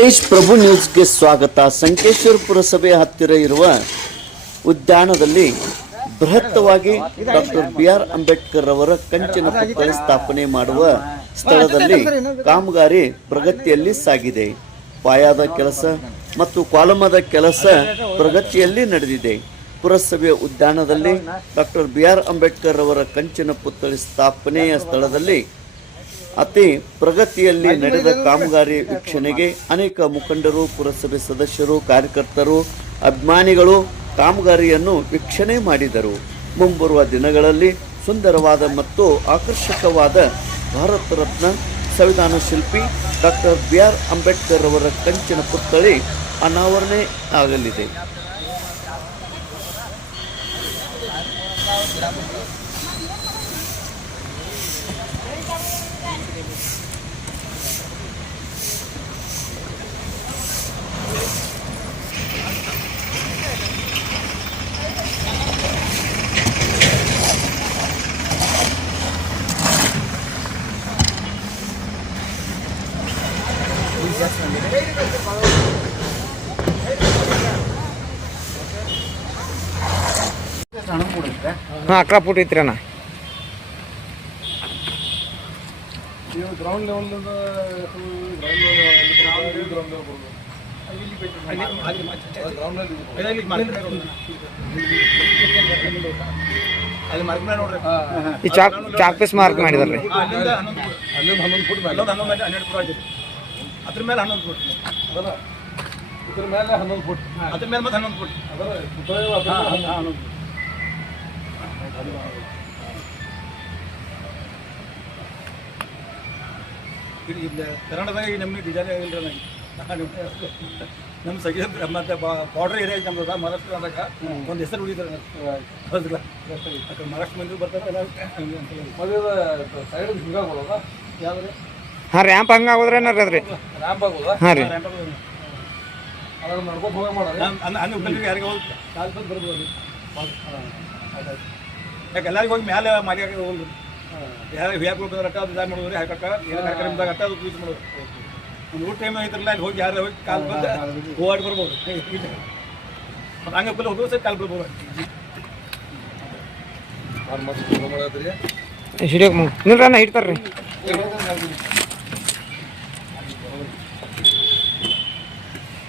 ಗಣೇಶ್ ಪ್ರಭು ನ್ಯೂಸ್ಗೆ ಸ್ವಾಗತ. ಸಂಕೇಶ್ವರ ಪುರಸಭೆ ಹತ್ತಿರ ಇರುವ ಉದ್ಯಾನದಲ್ಲಿ ಬೃಹತ್ತವಾಗಿ ಡಾಕ್ಟರ್ ಬಿ ಆರ್ ಅಂಬೇಡ್ಕರ್ ಅವರ ಕಂಚಿನ ಪುತ್ಥಳಿ ಸ್ಥಾಪನೆ ಮಾಡುವ ಸ್ಥಳದಲ್ಲಿ ಕಾಮಗಾರಿ ಪ್ರಗತಿಯಲ್ಲಿ ಸಾಗಿದೆ. ಪಾಯಾದ ಕೆಲಸ ಮತ್ತು ಕಾಲಮದ ಕೆಲಸ ಪ್ರಗತಿಯಲ್ಲಿ ನಡೆದಿದೆ. ಪುರಸಭೆಯ ಉದ್ಯಾನದಲ್ಲಿ ಡಾಕ್ಟರ್ ಬಿ ಆರ್ ಅಂಬೇಡ್ಕರ್ ಅವರ ಕಂಚಿನ ಪುತ್ಥಳಿ ಸ್ಥಾಪನೆಯ ಸ್ಥಳದಲ್ಲಿ ಅತಿ ಪ್ರಗತಿಯಲ್ಲಿ ನಡೆದ ಕಾಮಗಾರಿ ವೀಕ್ಷಣೆಗೆ ಅನೇಕ ಮುಖಂಡರು ಪುರಸಭೆ ಸದಸ್ಯರು ಕಾರ್ಯಕರ್ತರು ಅಭಿಮಾನಿಗಳು ಕಾಮಗಾರಿಯನ್ನು ವೀಕ್ಷಣೆ ಮಾಡಿದರು. ಮುಂಬರುವ ದಿನಗಳಲ್ಲಿ ಸುಂದರವಾದ ಮತ್ತು ಆಕರ್ಷಕವಾದ ಭಾರತ ರತ್ನ ಸಂವಿಧಾನ ಶಿಲ್ಪಿ ಡಾಕ್ಟರ್ ಬಿ ಆರ್ ಅಂಬೇಡ್ಕರ್ ಅವರ ಕಂಚಿನ ಪುತ್ಥಳಿ ಅನಾವರಣೆ ಆಗಲಿದೆ. ಹಾಂ ಅಕ್ರ ಫುಟ್ ಐತ್ರಿ ಅಣ್ಣ. ನೀವು ಗ್ರೌಂಡ್ ಲೆವೆಲ್ ಅಲ್ಲಿ ಮರ್ಕ್ ಮೇಲೆ ನೋಡ್ರಿ ಈ ಚಾಕ್ ಚಾಕ್ ಪೀಸ್ ಮಾರ್ಕ್ ಮಾಡಿದಾರೆ ಹನ್ನೊಂದು ಫುಟ್ ಹನ್ನೊಂದು ಹನ್ನೆರಡು ಫುಟ್ ಆಗಿದೆ. ಅದ್ರ ಮೇಲೆ ಹನ್ನೊಂದು ಫುಟ್. ಅದಲ್ಲ ಇದ್ರ ಮೇಲೆ ಹನ್ನೊಂದು ಫುಟ್. ಅದ್ರ ಮೇಲೆ ಮತ್ತೆ ಹನ್ನೊಂದು ಫುಟ್. ಅದರ ಅದರ ಹನ್ನೊಂದು ಇಲ್ಲಿ ಕನ್ನಡದಾಗ ಈಗ ನಮಗೆ ಡಿಸೈನ್ ಆಗಿಲ್ಲ ನನಗೆ ನಮ್ಮ ಸಗಿದ್ರೆ ಮತ್ತೆ ಬಾರ್ಡರ್ ಏರಿಯಾ ಐತೆ ಮಹಾರಾಷ್ಟ್ರ ಮಹಾರಾಷ್ಟ್ರದಾಗ ಒಂದು ಹೆಸರು ಉಳಿತಾರೆ ಹೌದಿಲ್ಲ ಯಾಕಂದ್ರೆ ಮಹಾರಾಷ್ಟ್ರ ಮಂದಿ ಬರ್ತಾರೆ ಎಲ್ಲ ಹೇಳಿ. ಮದುವೆ ಸೈಡ್ ಹಿಂಗಾಗೋದ ಯಾವ್ದು ಹಾಂ ರ್ಯಾಂಪ್ ಹಂಗೆ ಆಗೋದ್ರೆ ರೀ ಅದ್ರಿ? ರ್ಯಾಂಪ್ ಆಗೋದ? ಹಾಂ ರೀ. ಹೋಗ ಹೋಗಿ ಯಾಕೆ ಎಲ್ಲರಿಗೂ ಹೋಗಿ ಯಾರು ಯಾಕೆ ಅಟ್ಟ ಅದು ಇದಾಗಿ ಮಾಡೋದು ಯಾಕಕ್ಕ ಏನು ಕಾರ್ಯಕ್ರಮದಾಗ ಅಟ್ಟ ಅದು ಯೂಸ್ ಮಾಡೋದು? ಒಂದು ಊಟ ಟೈಮ್ ಅಲ್ಲಿ ಹೋಗಿ ಯಾರು ಹೋಗಿ ಕಾಲು ಬಂದು ಬರ್ಬೋದು. ಮತ್ತು ಹಂಗೆ ಸರಿ ಕಾಲು ಬರ್ಬೋದು. ಆರು ಮತ್ತೆ ಮಾಡೋದ್ರಿ ಹಿಡಿಯೋಕೆ ನಿಲ್ರಿ ಅಣ್ಣ ಹಿಡ್ತಾರೆ ರೀ